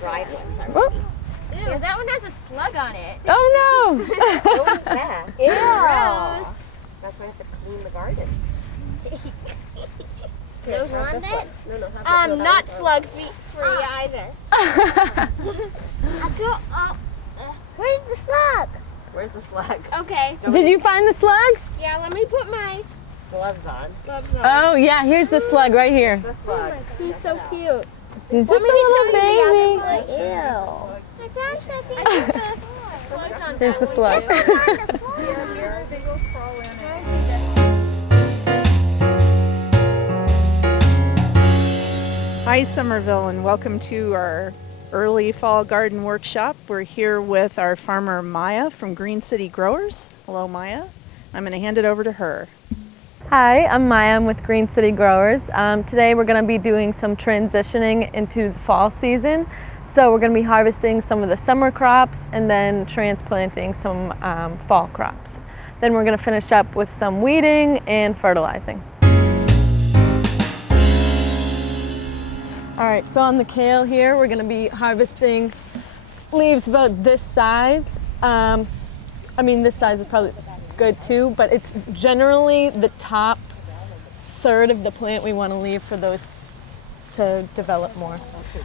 dried ones already. Whoop. Ew, that one has a slug on it. Oh no! What is that? Ew. Gross. That's why I have to clean the garden. No Not slug this there? one. No, that Not one's slug free either. Where's the slug? Where's the slug? Okay. Did you find the slug? Yeah, let me put my Gloves on. gloves on. Oh yeah, here's the slug right here. The slug. He's so cute. He's just a little baby. I think the slug's on Here's the that slug. one, too. Here, they will crawl in. Hi Somerville, and welcome to our early fall garden workshop. We're here with our farmer Maya from Green City Growers. Hello Maya. I'm going to hand it over to her. Hi, I'm Maya. I'm with Green City Growers. Today we're going to be doing some transitioning into the fall season. So we're going to be harvesting some of the summer crops and then transplanting some fall crops. Then we're going to finish up with some weeding and fertilizing. All right, so on the kale here, we're going to be harvesting leaves about this size. This size is probably good too, but it's generally the top third of the plant we want to leave for those to develop more.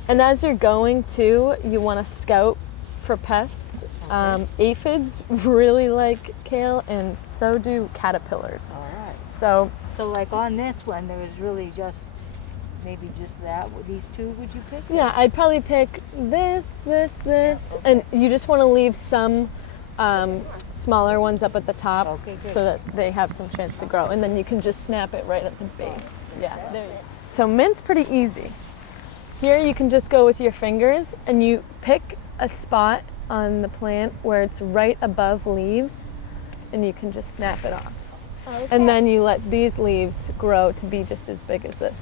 And as you're going too, you want to scout for pests. Aphids really like kale, and so do caterpillars. All right. So like on this one, there was really just that. These two, would you pick? yeah, I'd probably pick this, and you just want to leave some smaller ones up at the top, Okay, good. so that they have some chance to grow, and then you can just snap it right at the base. Yeah. So mint's pretty easy. Here you can just go with your fingers and you pick a spot on the plant where it's right above leaves, and you can just snap it off. Okay. And then you let these leaves grow to be just as big as this.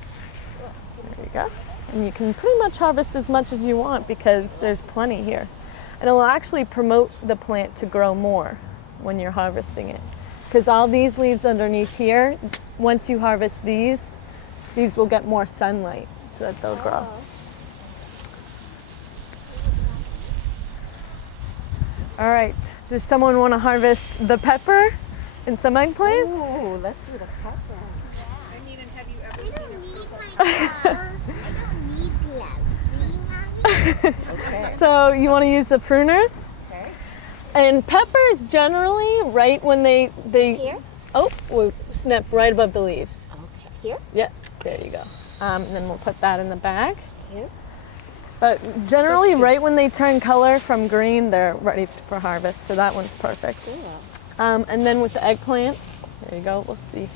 There you go. And you can pretty much harvest as much as you want because there's plenty here. And it will actually promote the plant to grow more when you're harvesting it. Because all these leaves underneath here, once you harvest these will get more sunlight so that they'll grow. All right, does someone want to harvest the pepper and some eggplants? Ooh, let's do the pepper. Okay. So you want to use the pruners? Okay. And peppers generally, right when they Here? oh, we'll snap right above the leaves. Okay. Here? Yeah, there you go. And then we'll put that in the bag. Here. But generally, right when they turn color from green, they're ready for harvest. So that one's perfect. Yeah. And then with the eggplants, there you go. We'll see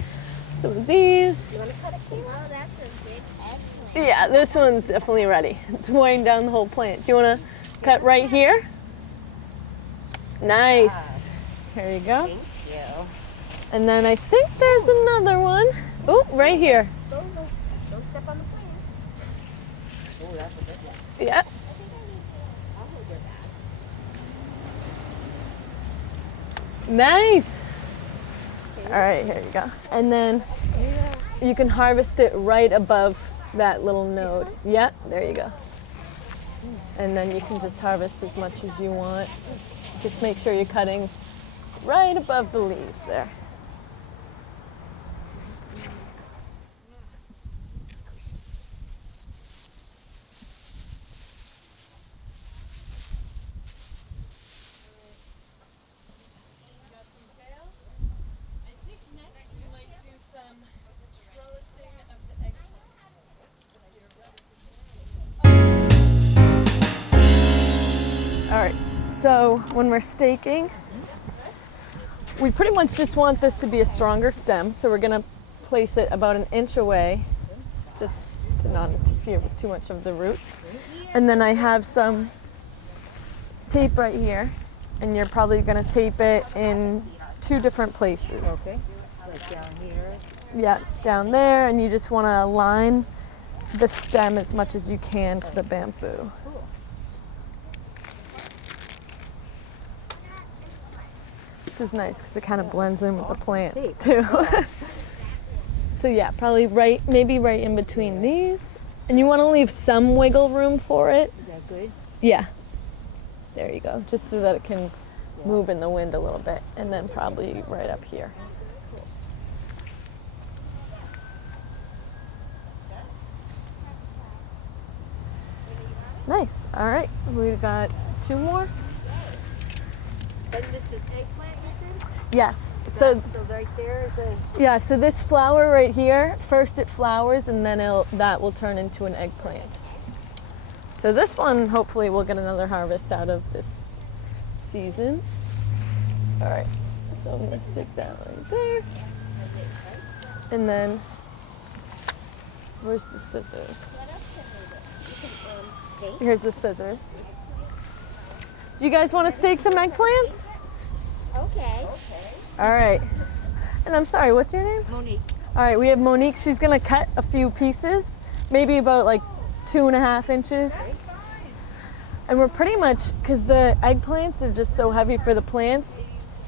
some of these. You want to cut it here? Oh, that's a big eggplant. Yeah, this one's definitely ready. It's weighing down the whole plant. Do you want to cut right here? Nice. Here you go. Thank you. And then I think there's another one. Oh, right here. Don't step on the plants. Oh, that's a big one. Yeah. I'll hold your bag. Nice. All right, here you go. And then you can harvest it right above that little node. Yeah, there you go. And then you can just harvest as much as you want. Just make sure you're cutting right above the leaves there. All right, so when we're staking, we pretty much just want this to be a stronger stem, so we're gonna place it about an inch away, just to not interfere with too much of the roots. And then I have some tape right here, and you're probably gonna tape it in 2 different places. Okay. Like down here. Yeah, down there, and you just wanna align the stem as much as you can to the bamboo. This is nice because it kind of blends in with the plants too. So yeah, probably maybe right in between these, And you want to leave some wiggle room for it. Is that good? Yeah. There you go. Just so that it can move in the wind a little bit. And then probably right up here. Nice. All right. We've got 2 more. And this is eggplant, you said? Yes. So right there is a. Yeah, so this flower right here, first it flowers and then that will turn into an eggplant. So this one, hopefully we'll get another harvest out of this season. All right, so I'm gonna stick that right there. And then, where's the scissors? Here's the scissors. Do you guys want to stake some eggplants? Okay. All right. And I'm sorry, what's your name? Monique. All right, we have Monique. She's gonna cut a few pieces, maybe about like 2.5 inches. And we're pretty much, because the eggplants are just so heavy for the plants,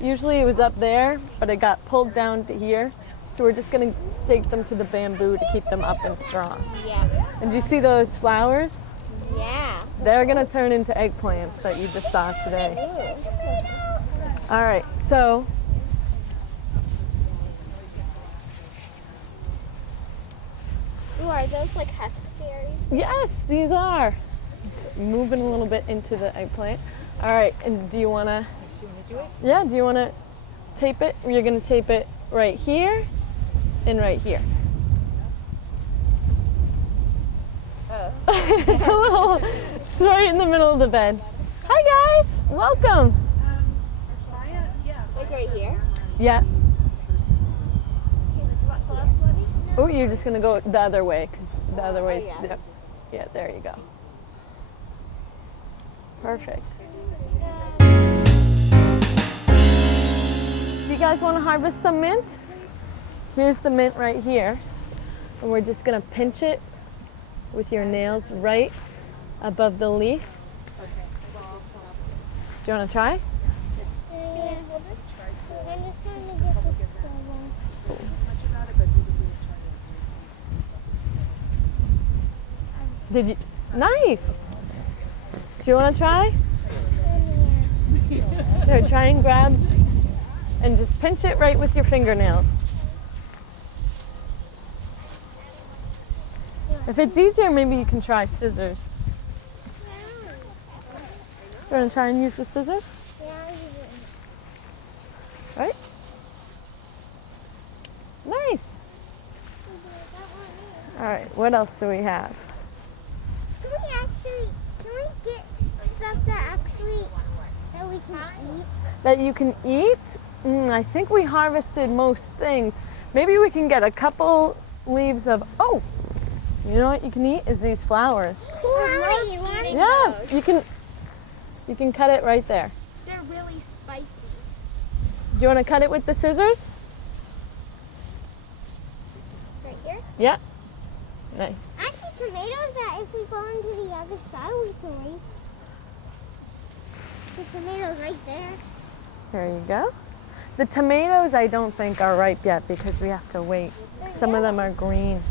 usually it was up there, but it got pulled down to here. So we're just gonna stake them to the bamboo to keep them up and strong. Yeah. And do you see those flowers? Yeah. They're gonna turn into eggplants that you just saw today. All right, so Ooh, are those like husk berries? yes, these are. It's moving a little bit into the eggplant. All right, and do you wanna? Yeah, do you wanna tape it? You're gonna tape it right here and right here. It's a little, it's right in the middle of the bed. Hi guys, welcome. Like right here? Yeah. Oh, you're just gonna go the other way, because the other way's, yeah. yep. Yeah, there you go. Perfect. Do you guys want to harvest some mint? Here's the mint right here. And we're just gonna pinch it with your nails right above the leaf. Do you want to try? Yeah. I'm just trying to get this one. Did you? Nice. Do you want to try? Here, try and grab and just pinch it right with your fingernails. If it's easier, maybe you can try scissors. You want to try and use the scissors? Right? Nice. All right, what else do we have? Can we get stuff that we can eat? That you can eat? I think we harvested most things. Maybe we can get a couple leaves of, oh, you know what you can eat is these flowers. Yeah, you can cut it right there. They're really spicy. Do you want to cut it with the scissors? Right here? Yeah. Nice. I see tomatoes that if we go into the other side, we can eat. The tomatoes right there. There you go. The tomatoes I don't think are ripe yet because we have to wait. Some of them are green.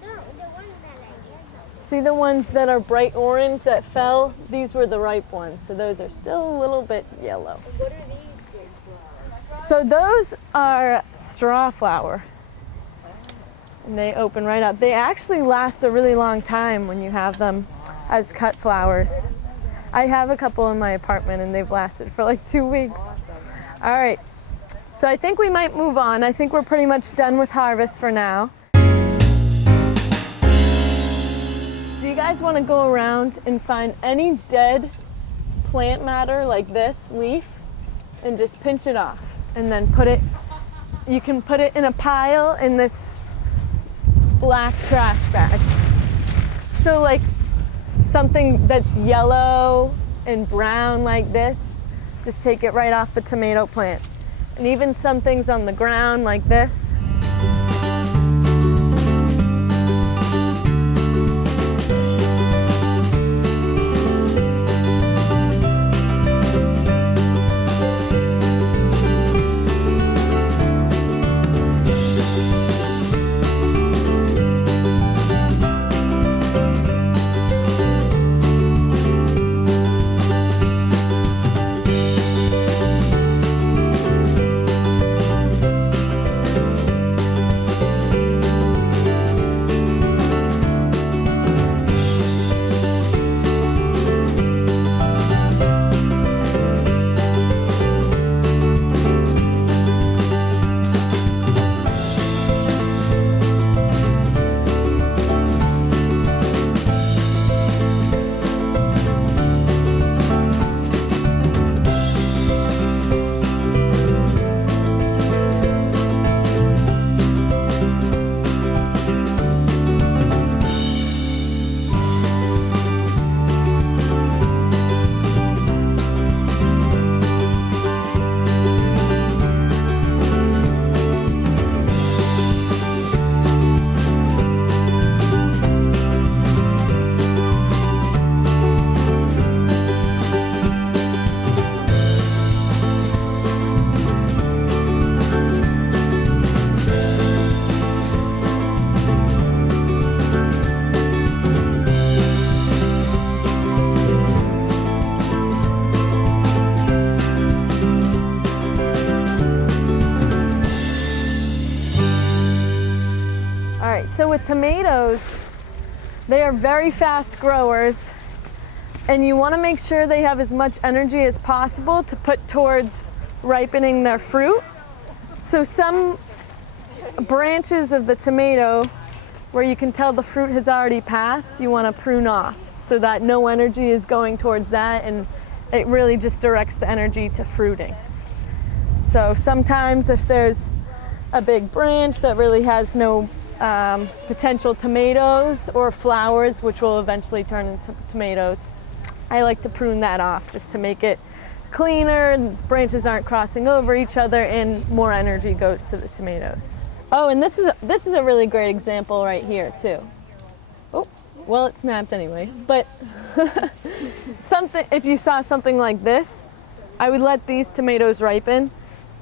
No, the ones that are yellow. See the ones that are bright orange that fell? These were the ripe ones. So those are still a little bit yellow. What are these good for? So those are straw flower. And they open right up. They actually last a really long time when you have them as cut flowers. I have a couple in my apartment and they've lasted for like 2 weeks. All right, so I think we might move on. I think we're pretty much done with harvest for now. Do you guys want to go around and find any dead plant matter like this leaf and just pinch it off and then put it, you can put it in a pile in this black trash bag. So like something that's yellow and brown like this, just take it right off the tomato plant. And even some things on the ground like this. with tomatoes, they are very fast growers, and you want to make sure they have as much energy as possible to put towards ripening their fruit. So some branches of the tomato where you can tell the fruit has already passed, you want to prune off so that no energy is going towards that, and it really just directs the energy to fruiting. So sometimes if there's a big branch that really has no potential tomatoes or flowers, which will eventually turn into tomatoes, I like to prune that off just to make it cleaner, and branches aren't crossing over each other, and more energy goes to the tomatoes. Oh, and this is a really great example right here too. Oh, well, it snapped anyway. But if you saw something like this, I would let these tomatoes ripen,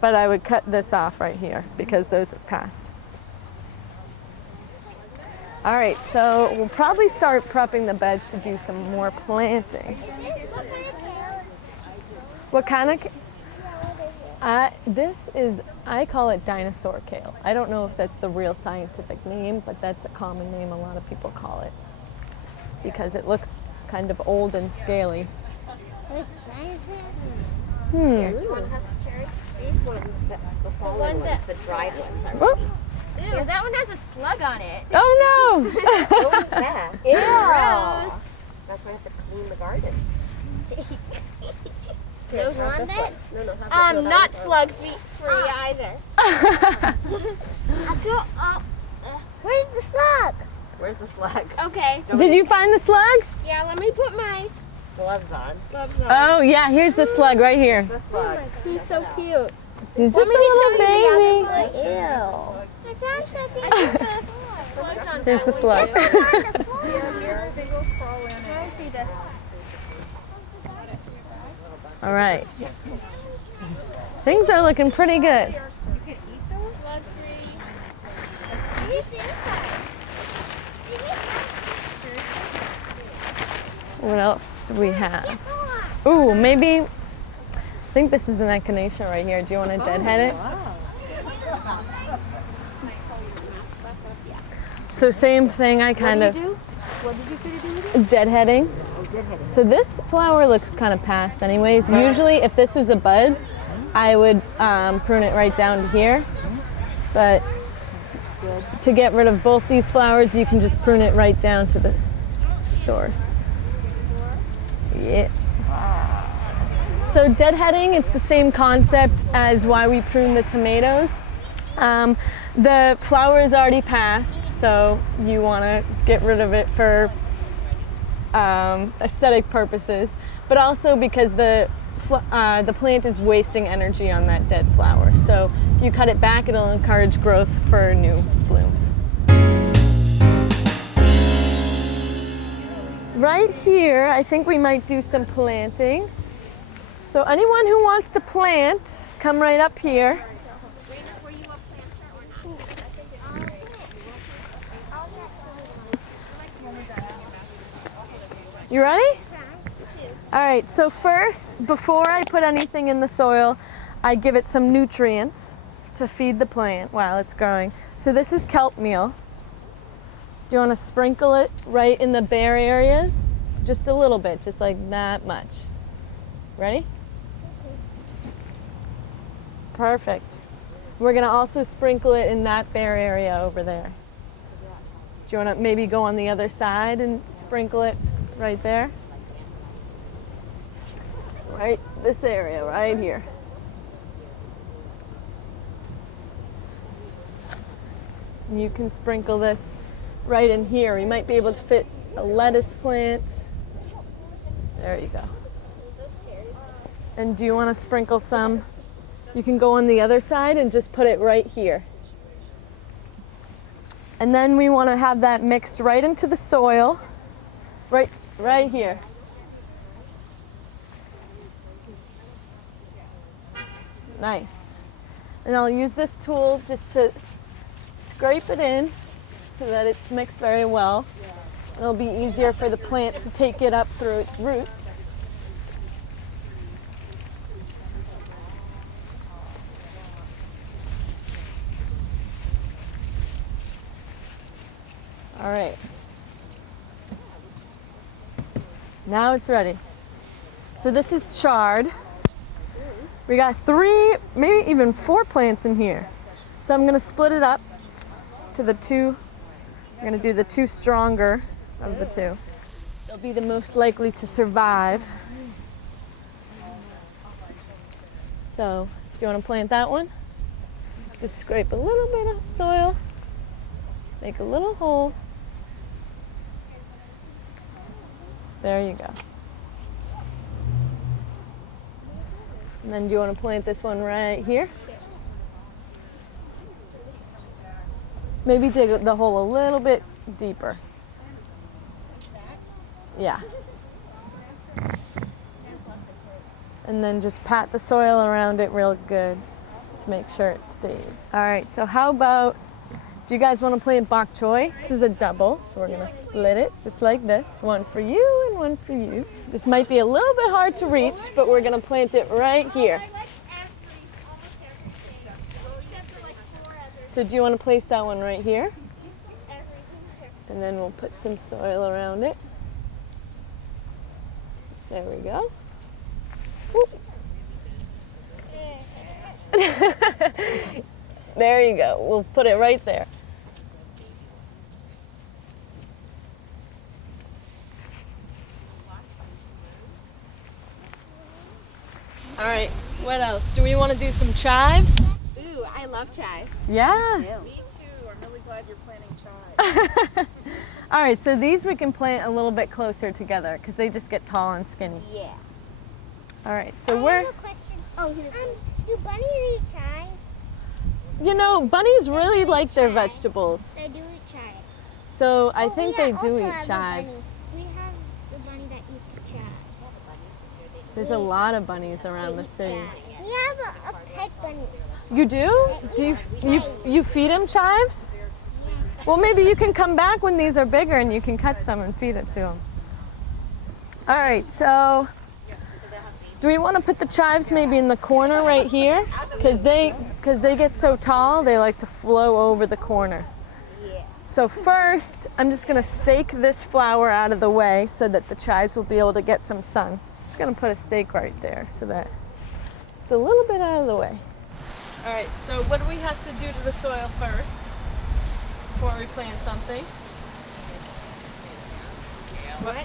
but I would cut this off right here because those have passed. All right, so we'll probably start prepping the beds to do some more planting. What kind of? I call it Dinosaur Kale. I don't know if that's the real scientific name, but that's a common name a lot of people call it because it looks kind of old and scaly. This one has some cherry. These ones, the fallen ones, the dried ones are. Oh. Ew, that one has a slug on it. Oh no! What is that? Ew. Gross. That's why I have to clean the garden. Those Not on this it? one. No, not that one. Not slug free either. Where's the slug? Where's the slug? Okay. Did you find the slug? Yeah, let me put my Gloves on. gloves on. Oh yeah, here's the slug right here. The slug. He's so cute. He's just a little baby. Ew. I slug's on Here's the that slug. one, too. I see this. All right. Things are looking pretty good. Slug free. What else do we have? Ooh, maybe, I think this is an echinacea right here. Do you want to deadhead it? So same thing, I kind of, What did you say to do with it? deadheading. Oh, deadheading. So this flower looks kind of past anyways. Usually if this was a bud, I would prune it right down to here. But It's good. to get rid of both these flowers, you can just prune it right down to the source. Yeah. So deadheading, it's the same concept as why we prune the tomatoes. The flower is already passed, so you want to get rid of it for aesthetic purposes, but also because the plant is wasting energy on that dead flower. So if you cut it back, it'll encourage growth for new blooms. Right here, I think we might do some planting. So anyone who wants to plant, come right up here. You ready? All right, so first, before I put anything in the soil, I give it some nutrients to feed the plant while it's growing. So this is Kelp Meal. Do you want to sprinkle it right in the bare areas? Just a little bit, just like that much. Ready? Perfect. We're gonna also sprinkle it in that bare area over there. Do you wanna maybe go on the other side and sprinkle it right there? Right, this area right here. And you can sprinkle this right in here. You might be able to fit a lettuce plant. There you go. And do you want to sprinkle some? You can go on the other side and just put it right here. And then we want to have that mixed right into the soil, right here. Nice. And I'll use this tool just to scrape it in so that it's mixed very well. It'll be easier for the plant to take it up through its roots. All right. Now it's ready. So this is chard. We got 3, maybe even 4 plants in here. So I'm gonna split it up to the 2. I'm gonna do the 2 stronger of the 2. They'll be the most likely to survive. So, do you wanna plant that one? Just scrape a little bit of soil, make a little hole. There you go. And then do you want to plant this one right here? Maybe dig the hole a little bit deeper. Yeah. And then just pat the soil around it real good to make sure it stays. All right, so how about, do you guys want to plant bok choy? This is a double, so we're gonna split it just like this. One for you and one for you. This might be a little bit hard to reach, but we're gonna plant it right here. So do you want to place that one right here? And then we'll put some soil around it. There we go. There you go. We'll put it right there. All right, what else? Do we want to do some chives? Ooh, I love chives. Yeah. Me too. I'm really glad you're planting chives. All right, so these we can plant a little bit closer together because they just get tall and skinny. Yeah. All right, so I we're, have a question. Oh, here's Do bunnies eat chives? you know, bunnies really eat like their chives. vegetables. They do eat chives. So I Oh, think we they do also eat have a chives. bunny. We have the bunny that eats chives. There's a lot of bunnies around the Eat city. chives. We have a pet bunny. You do? Do you feed them chives? Well, maybe you can come back when these are bigger and you can cut some and feed it to them. All right, so do we want to put the chives maybe in the corner right here? Because they get so tall, they like to flow over the corner. So first, I'm just going to stake this flower out of the way so that the chives will be able to get some sun. Just going to put a stake right there so that it's a little bit out of the way. All right, so what do we have to do to the soil first before we plant something? What?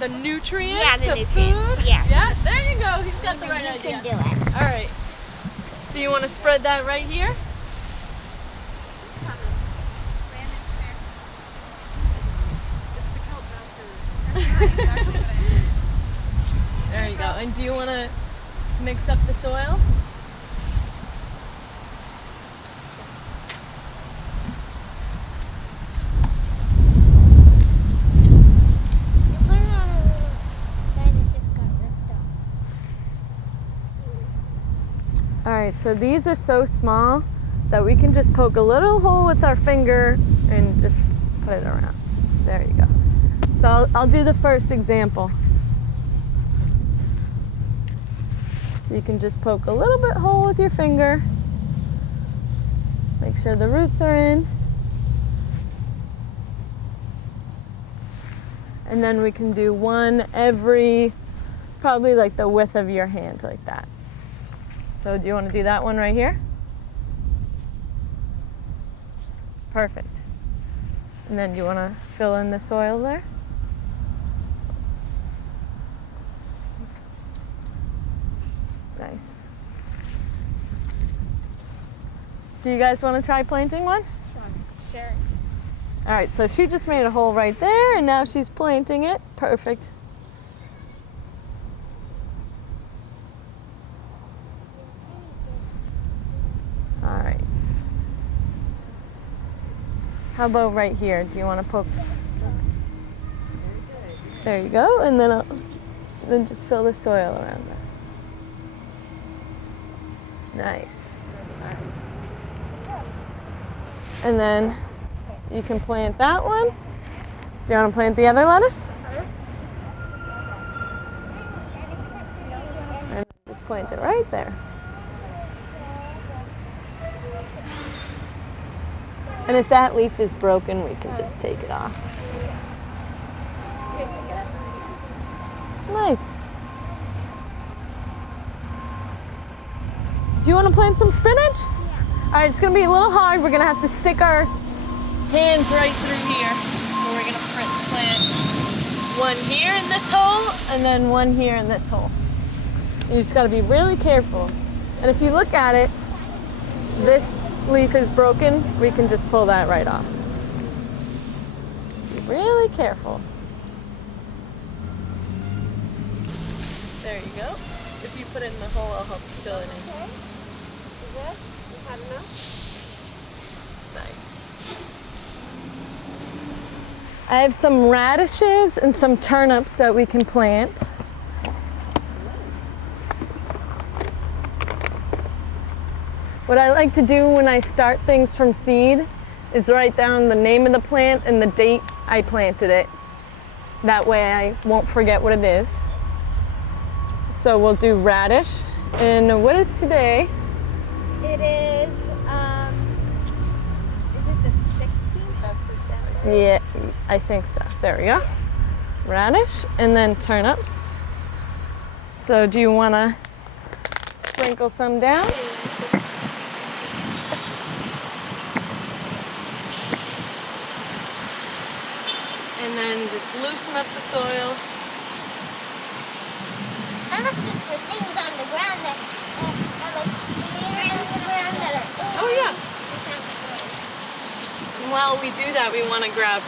The nutrients, Yeah, the food? nutrients, yeah. Yeah, there you go. He's got the right You idea. can do it. All right. So you want to spread that right here? There you go. And do you want to mix up the soil? All right, so these are so small that we can just poke a little hole with our finger and just put it around. There you go. So I'll do the first example. So you can just poke a little bit hole with your finger. Make sure the roots are in. And then we can do one every, probably like the width of your hand, like that. So do you want to do that one right here? Perfect. And then do you want to fill in the soil there? Nice. Do you guys want to try planting one? Sure. All right, so she just made a hole right there and now she's planting it. Perfect. All right. How about right here? Do you want to poke? There you go, and then just fill the soil around that. Nice. And then you can plant that one. Do you want to plant the other lettuce? And just plant it right there. And if that leaf is broken, we can just take it off. Nice. Do you want to plant some spinach? Yeah. All right, it's gonna be a little hard. We're gonna have to stick our hands right through here. And we're gonna plant one here in this hole and then one here in this hole. You just gotta be really careful. And if you look at it, this leaf is broken. We can just pull that right off. Be really careful. There you go. If you put it in the hole, I'll help you fill it in. Okay. You good? You had enough? Nice. I have some radishes and some turnips that we can plant. What I like to do when I start things from seed is write down the name of the plant and the date I planted it. That way I won't forget what it is. So we'll do radish. And what is today? It is it the 16th of September? Yeah, I think so. There we go. Radish and then turnips. So do you want to sprinkle some down? And then just loosen up the soil. I looked at the things on the ground that are like layers on the ground that are. Oh yeah. And while we do that, we want to grab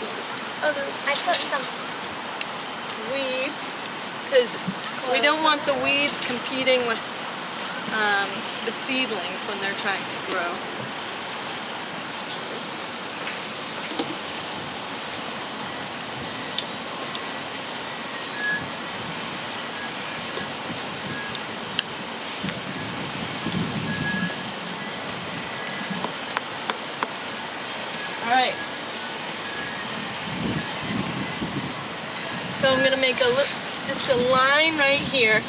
these other I put some. weeds because we don't want the weeds competing with the seedlings when they're trying to grow. All right. So I'm going to make just a line right here.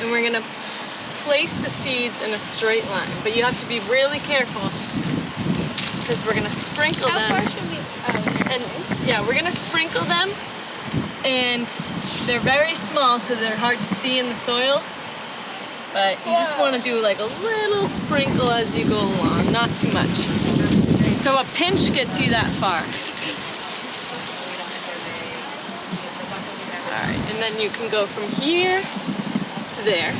And we're going to place the seeds in a straight line. But you have to be really careful because we're going to sprinkle them. How far should we? And yeah, we're going to sprinkle them. And they're very small, so they're hard to see in the soil. But you just want to do like a little sprinkle as you go along, not too much. So a pinch gets you that far. All right, and then you can go from here to there.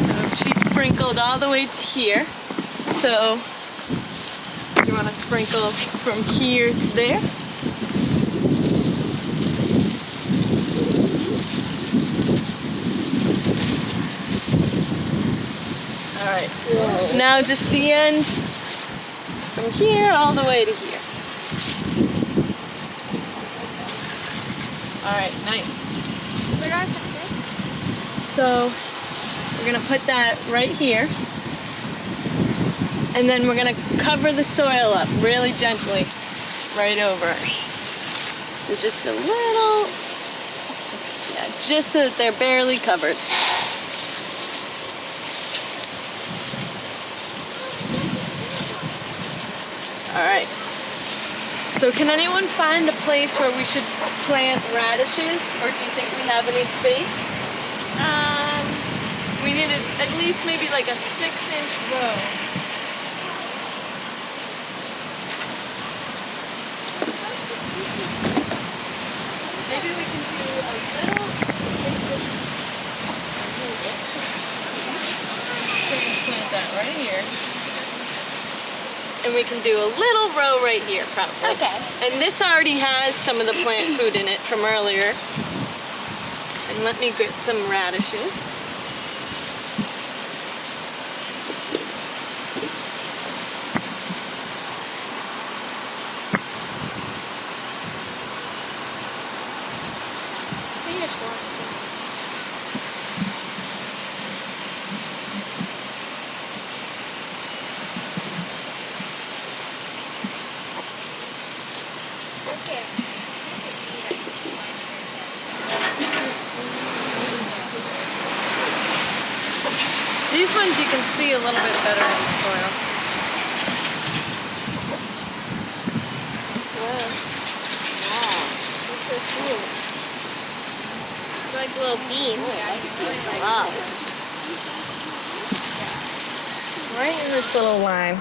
So she sprinkled all the way to here. So you want to sprinkle from here to there. All right. Whoa. Now just the end from here all the way to here. All right, nice. Where do I put this? So we're gonna put that right here. And then we're gonna cover the soil up really gently right over it. So just a little, yeah, just so that they're barely covered. All right. So can anyone find a place where we should plant radishes, or do you think we have any space? We need at least maybe like a 6-inch row. Maybe we can do a little, transplant that right here. And we can do a little row right here, probably. Okay. And this already has some of the plant food in it from earlier. And let me get some radishes. be a little bit better in the soil. They're so cute. They're like little beans. Wow. Right in this little line.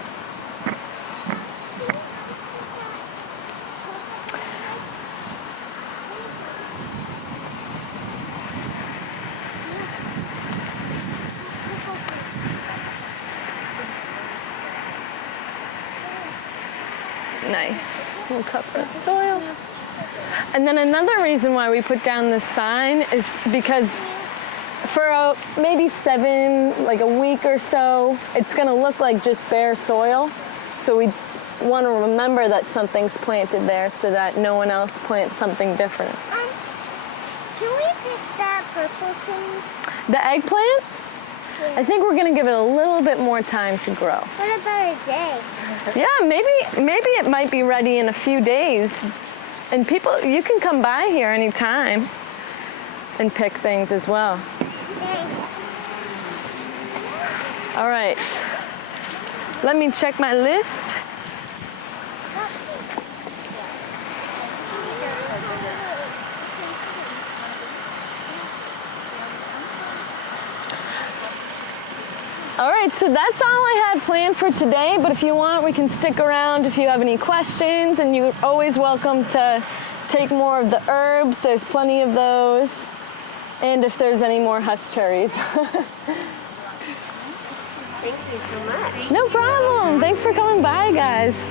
Nice. We'll cover the soil. And then another reason why we put down this sign is because for maybe like a week or so, it's gonna look like just bare soil. So we want to remember that something's planted there so that no one else plants something different. Can we pick that purple thing? The eggplant? I think we're gonna give it a little bit more time to grow. What about a day? Yeah, maybe it might be ready in a few days. And you can come by here anytime and pick things as well. Thanks. All right, let me check my list. All right, so that's all I had planned for today, but if you want, we can stick around if you have any questions, and you're always welcome to take more of the herbs. There's plenty of those. And if there's any more hush cherries. Thank you so much. No problem. Thanks for coming by, guys.